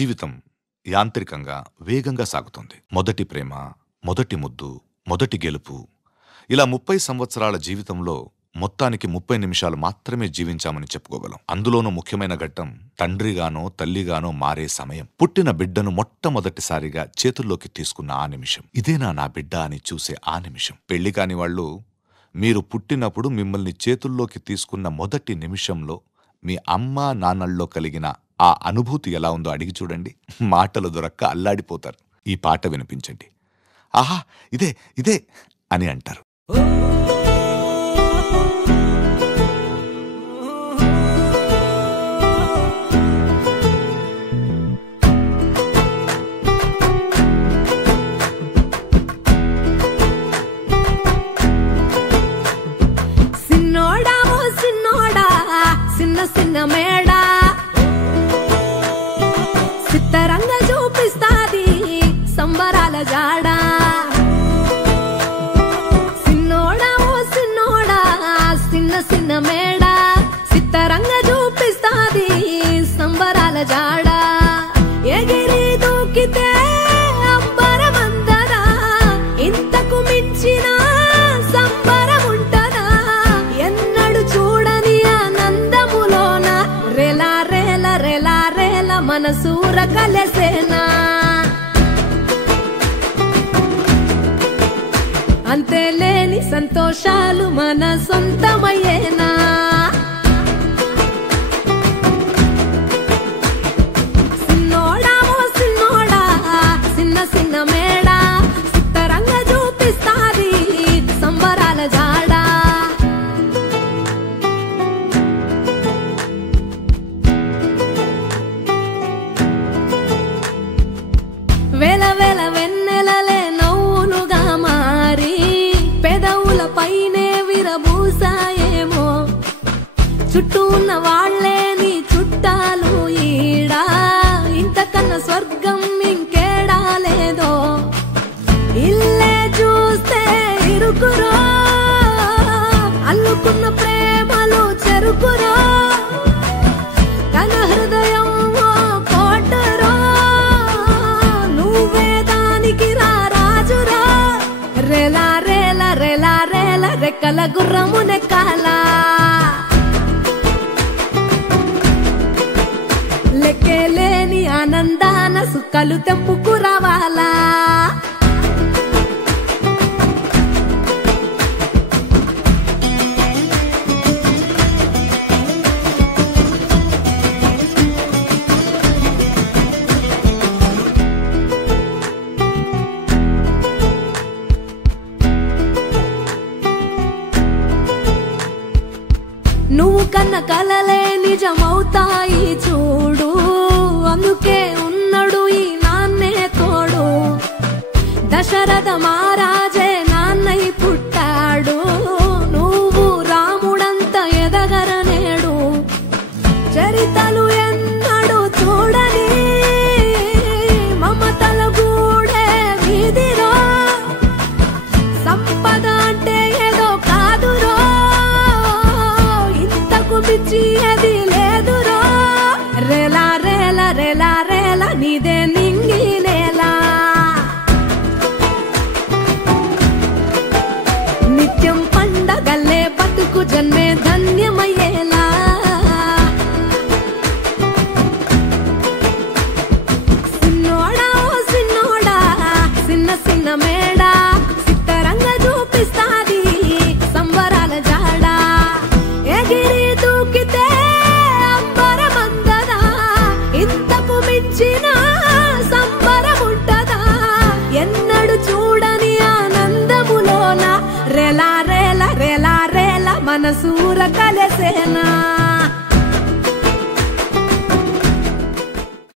జీవితం యాంత్రికంగా వేగంగా సాగుతుంది. మొదటి ప్రేమ, మొదటి ముద్దు, మొదటి గెలుపు, ఇలా 30 సంవత్సరాల జీవితంలో మొత్తానికి 30 నిమిషాలు మాత్రమే జీవించామని చెప్పుకోగలం. అందులోనూ ముఖ్యమైన ఘట్టం తండ్రిగానో తల్లిగానో మారే సమయం. పుట్టిన బిడ్డను మొట్టమొదటిసారిగా చేతుల్లోకి తీసుకున్న ఆ నిమిషం. ఇదేనా నా బిడ్డ అని చూసే ఆ నిమిషం. పెళ్లి కాని వాళ్ళు మీరు పుట్టినప్పుడు మిమ్మల్ని చేతుల్లోకి తీసుకున్న మొదటి నిమిషంలో మీ అమ్మా నాన్నల్లో కలిగిన ఆ అనుభూతి ఎలా ఉందో అడిగి చూడండి. మాటలు దొరక్క అల్లాడిపోతారు. ఈ పాట వినిపించండి. ఆహా, ఇదే ఇదే అని అంటారు. సిన్నోడా ఓ సిన్నోడా, సిన్న సిన్న మేడా, సిత్తరంగ చూపిస్తాది సంబరాల జాడా. సిన్నోడా ఓ సిన్నోడా, సిన్న సిన్న మేడా, సిత్తరంగ చూపిస్తాది సంబరాల జాడా. ఎగిరి దూకితే అంబరమందరా, ఇంతకు మించిన సంబరం ఉంటదా? ఎన్నడు చూడని ఆనందములోన రెలా రేల రెలా రేల మనసూర కలసేనా. అంతే లేని సంతోషాలు మన సొంతమయ్యేనా. సిన్నోడా ఓ సిన్నోడా, సిన్న సిన్న మేడా, సిత్తరంగ చూపిస్తాది సంబరాల జాడా. వేల వేల వెన్నెలలే నవ్వులుగా మారి పెదవుల పైనే విరబూసాయేమో. చుట్టూ ఉన్న వాళ్లే నీ చుట్టాలు ఈడా, ఇంతకన్నా స్వర్గం ఇంకేడా లేదో. ఇల్లే చూస్తే ఇరుకురో, అల్లుకున్న ప్రేమలు చెరుకురో, తన హృదయం కోటరో, నువ్వే దానికి రాజురా. రెలా రేల రెలా రేల రెక్కల గుర్రము నెక్కాలా. లెక్కేలేని ఆనందాన సుక్కలు తెంపుకు రావాలా. నువ్వు కన్న కలలే నిజమవుతాయి చూడు, అందుకే ఉన్నాడు ఈ నాన్నే తోడు. దశరథ మహారాజే నాన్నై పుట్టాడు, నువ్వు రాముడంత ఎదగరనేడు. చరితలు ఎన్నడు చూడని మమతల గూడే వీధిరో, సంపద అంటే ఏదో కాదురో, ఇంతకు మించి అది లేదురో. రెలా రేల రెలా రేల నీదే నింగి నేలా. నిత్యం పండగల్లే బతుకు జన్మే ధన్యమయ్యేలా. సిన్నోడా ఓ సిన్నోడా, సిన్న సిన్న మేడా, సిత్తరంగ చూపిస్తాది సంబరాల జాడా. ఎగిరి దూకితే అంబరమందదా, ఇంతకు మించిన సంబరం ఉంటదా? ఎన్నడు చూడని ఆనందములోన రెలా రేల రెలా రేల మనసూర కలసేనా.